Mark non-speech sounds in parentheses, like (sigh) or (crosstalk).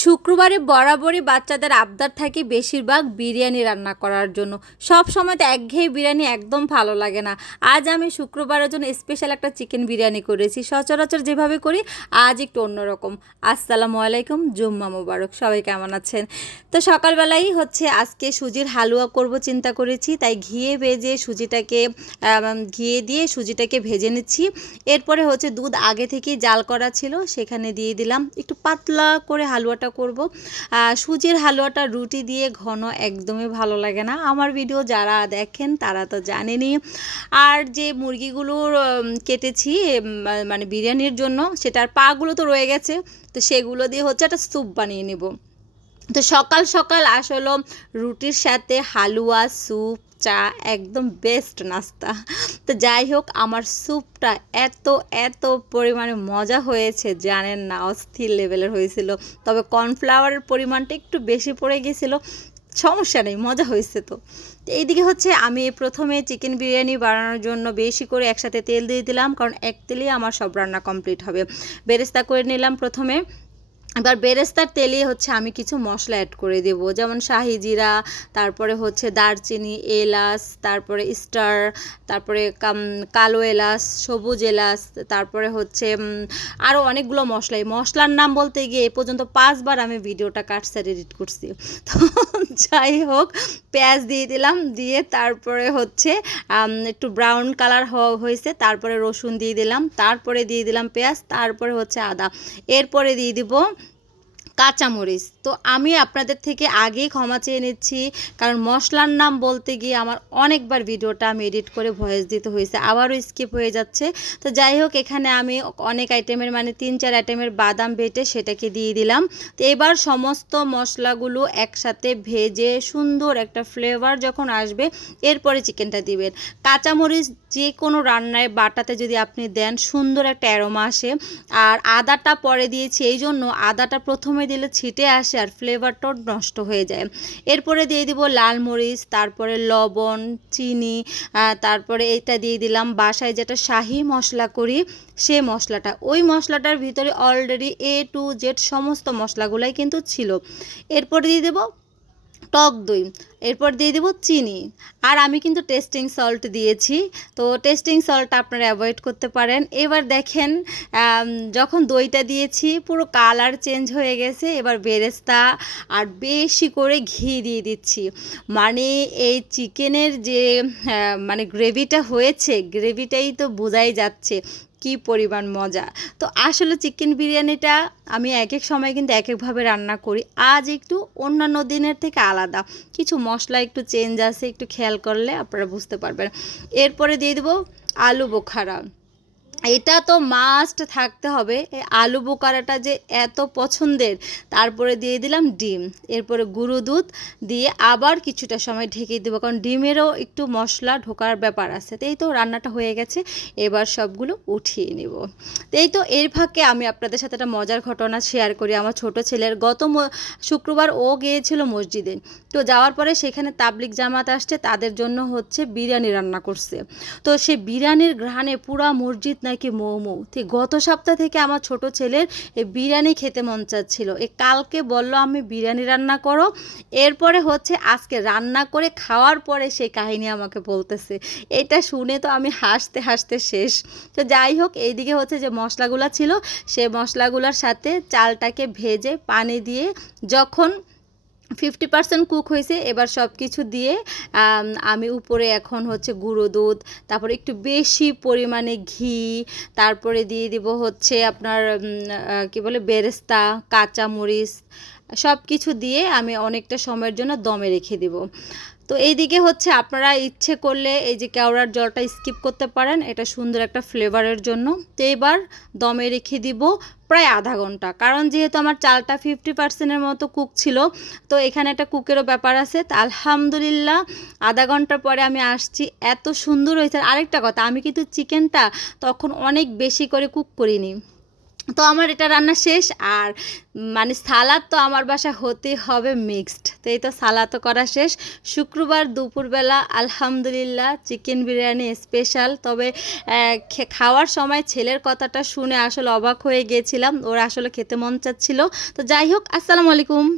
শুক্রবারে বরাবরই বাচ্চাদের আবদার থাকে বেশিরভাগ বিরিয়ানি রান্না করার জন্য। সব সময় তো একঘেয়ে বিরিয়ানি একদম ভালো লাগে না। আজ আমি শুক্রবারের জন্য স্পেশাল একটা চিকেন বিরিয়ানি করেছি। সচরাচর যেভাবে করি, আজ একটু অন্যরকম। আসসালামু আলাইকুম, জুম্মা মোবারক। সবাই কেমন আছেন? তো সকালবেলাই হচ্ছে আজকে সুজির হালুয়া করব চিন্তা করেছি, তাই ঘিয়ে ভেজে সুজিটাকে ঘিয়ে দিয়ে সুজিটাকে ভেজে নিচ্ছি। এরপরে হচ্ছে দুধ আগে থেকেই জাল করা ছিল, সেখানে দিয়ে দিলাম। একটু পাতলা করে হালুয়াটা করব। আহ, সুজির হালুয়াটা রুটি দিয়ে ঘন একদমই ভালো লাগে না। আমার ভিডিও যারা দেখেন তারা তো জানেনই। আর যে মুরগিগুলোর কেটেছি মানে বিরিয়ানির জন্য সেটার পাগুলো তো রয়ে গেছে। তো সেগুলো দিয়ে হচ্ছে একটা স্যুপ বানিয়ে নেব। তো সকাল সকাল আসলে রুটির সাথে হালুয়া স্যুপ চা একদম বেস্ট নাস্তা। তো যাই হোক, আমার স্যুপটা এত এত পরিমাণে মজা হয়েছে, জানেন না, অস্থির লেভেলের হয়েছিল। তবে কর্নফ্লাওয়ারের পরিমাণটা একটু বেশি পড়ে গেছিল, সমস্যা নেই, মজা হয়েছে তো। এইদিকে হচ্ছে, আমি প্রথমে চিকেন বিরিয়ানি বানানোর জন্য বেশি করে একসাথে তেল দিয়ে দিলাম, কারণ এক তেলেই আমার সব রান্না কমপ্লিট হবে। বেরেস্তা করে নিলাম প্রথমে। এবার বেরেস্তার তেলে হচ্ছে আমি কিছু মশলা অ্যাড করে দেব। যেমন শাহি জিরা, তারপরে হচ্ছে দারচিনি, এলাচ, তারপরে স্টার তারপরে কালো এলাচ, সবুজ এলাচ, তারপরে হচ্ছে আরও অনেকগুলো মশলা। এই মশলার নাম বলতে গিয়ে এ পর্যন্ত পাঁচবার আমি ভিডিওটা কাটসার এডিট করছি। তো (laughs) যাই হোক, পেঁয়াজ দিয়ে দিলাম, দিয়ে তারপরে হচ্ছে একটু ব্রাউন কালার হয়েছে, তারপরে রসুন দিয়ে দিলাম, তারপরে দিয়ে দিলাম পেঁয়াজ, তারপরে হচ্ছে আদা। এরপরে দিয়ে দিব কাঁচামরিচ। তো আমি আপনাদের থেকে আগেই ক্ষমা চেয়ে নিচ্ছি, কারণ মশলার নাম বলতে গিয়ে আমার অনেকবার ভিডিওটা আমি এডিট করে ভয়েস দিতে হয়েছে, আবারও স্কিপ হয়ে যাচ্ছে। তো যাই হোক, এখানে আমি অনেক আইটেমের মানে তিন চার আইটেমের বাদাম বেটে সেটাকে দিয়ে দিলাম। তো এবার সমস্ত মশলাগুলো একসাথে ভেজে সুন্দর একটা ফ্লেভার যখন আসবে, এরপরে চিকেনটা দিবেন। কাঁচামরিচ যে কোনো রান্নায় বাটাতে যদি আপনি দেন, সুন্দর একটা অ্যারোমা আসে। আর আদাটা পরে দিয়েছি এই জন্য আদাটা প্রথমে দিলে ছিটে আসে আর ফ্লেভারটাও নষ্ট হয়ে যায়। এরপরে দিয়ে দিব লাল মরিচ, তারপরে লবণ, চিনি তারপরে এটা দিয়ে দিলাম বাসায় যেটা শাহি মশলা করি, সে মশলাটা। ওই মশলাটার ভিতরে অলরেডি এ টু জেড সমস্ত মশলাগুলাই কিন্তু ছিল। এরপরে দিয়ে দেবো টক দই, এরপর দিয়ে দেবো চিনি। আর আমি কিন্তু টেস্টিং সল্ট দিয়েছি। তো টেস্টিং সল্ট আপনারা অ্যাভয়েড করতে পারেন। এবার দেখেন যখন দইটা দিয়েছি, পুরো কালার চেঞ্জ হয়ে গেছে। এবার বেরেস্তা আর বেশি করে ঘি দিয়ে দিচ্ছি। মানে এই চিকেনের যে মানে গ্রেভিটা হয়েছে গ্রেভিটাই তো বোঝাই যাচ্ছে। কি পরিমাণ মজা। তো আসলে চিকেন বিরিয়ানিটা আমি এক এক সময় কিন্তু এক একভাবে রান্না করি। আজ একটু অন্যান্য দিনের থেকে আলাদা। কিছু মশলা একটু চেঞ্জ আছে, একটু খেয়াল করলে আপনারা বুঝতে পারবেন। এরপরে দিয়ে দেবো আলু বোখারা। এটা তো মাস্ট থাকতে হবে। এই আলু বোকারাটা যে এত পছন্দের, তারপরে দিয়ে দিলাম ডিম, এরপরে গুঁড়ো দুধ, দিয়ে আবার কিছুটা সময় ঢেকে দেবো, কারণ ডিমেরও একটু মশলা ঢোকার ব্যাপার আছে। এই তো রান্নাটা হয়ে গেছে, এবার সবগুলো উঠিয়ে নেব। এই তো এর ফাঁকে আমি আপনাদের সাথে একটা মজার ঘটনা শেয়ার করি। আমার ছোট ছেলের গত শুক্রবার ও গিয়েছিল মসজিদে। তো যাওয়ার পরে সেখানে তাবলিক জামাত আসছে, তাদের জন্য হচ্ছে বিরিয়ানি রান্না করছে। তো সে বিরিয়ানির ঘ্রাণে পুরা মসজিদ নাকি মৌ মৌ তো গত সপ্তাহ থেকে আমার ছোট ছেলের বিরিয়ানি খেতে মন চাচ্ছিল। এ কালকে বলল, আমি বিরিয়ানি রান্না করো। এরপরে হচ্ছে আজকে রান্না করে খাওয়ার পরে সেই কাহিনী আমাকে বলতেছে। এটা শুনে তো আমি হাসতে হাসতে শেষ। তো যাই হোক, এইদিকে হচ্ছে যে মশলাগুলো ছিল সেই মশলাগুলোর সাথে চালটাকে ভেজে পানি দিয়ে যখন ফিফটি পার্সেন্ট কুক হয়েছে। এবার সব কিছু দিয়ে, আমি উপরে এখন হচ্ছে গুঁড়ো দুধ, তারপরে একটু বেশি পরিমাণে ঘি, তারপরে দিয়ে দিব হচ্ছে আপনার কি বলে, বেরেস্তা, কাঁচামরিচ সব কিছু দিয়ে আমি অনেকটা সময়ের জন্য দমে রেখে দিব। তো এইদিকে হচ্ছে আপনারা ইচ্ছে করলে এই যে কেওড়ার জলটা স্কিপ করতে পারেন, এটা সুন্দর একটা ফ্লেভারের জন্য। তো এবার দমে রেখে দিব প্রায় আধা ঘণ্টা। কারণ যেহেতু আমার চালটা ফিফটি পার্সেন্টের মতো কুক ছিল, তো এখানে একটা কুকেরও ব্যাপার আছে। তা আলহামদুলিল্লাহ, আধা ঘণ্টা পরে আমি আসছি। এত সুন্দর হয়েছে। আর আরেকটা কথা, আমি কিন্তু চিকেনটা তখন অনেক বেশি করে কুক করিনি। তো আমার এটা রান্না শেষ আর মানে সালাদ তো আমার বাসা হতে হবে মিক্সড তো এই তো সালাদ তো করা শেষ। শুক্রবার দুপুরবেলা আলহামদুলিল্লাহ চিকেন বিরিয়ানি স্পেশাল তবে খাওয়ার সময় ছেলের কথাটা শুনে আসলে অবাক হয়ে গিয়েছিলাম ওরা আসলে খেতে মন চাচ্ছিল। তো যাই হোক, আসসালামু আলাইকুম।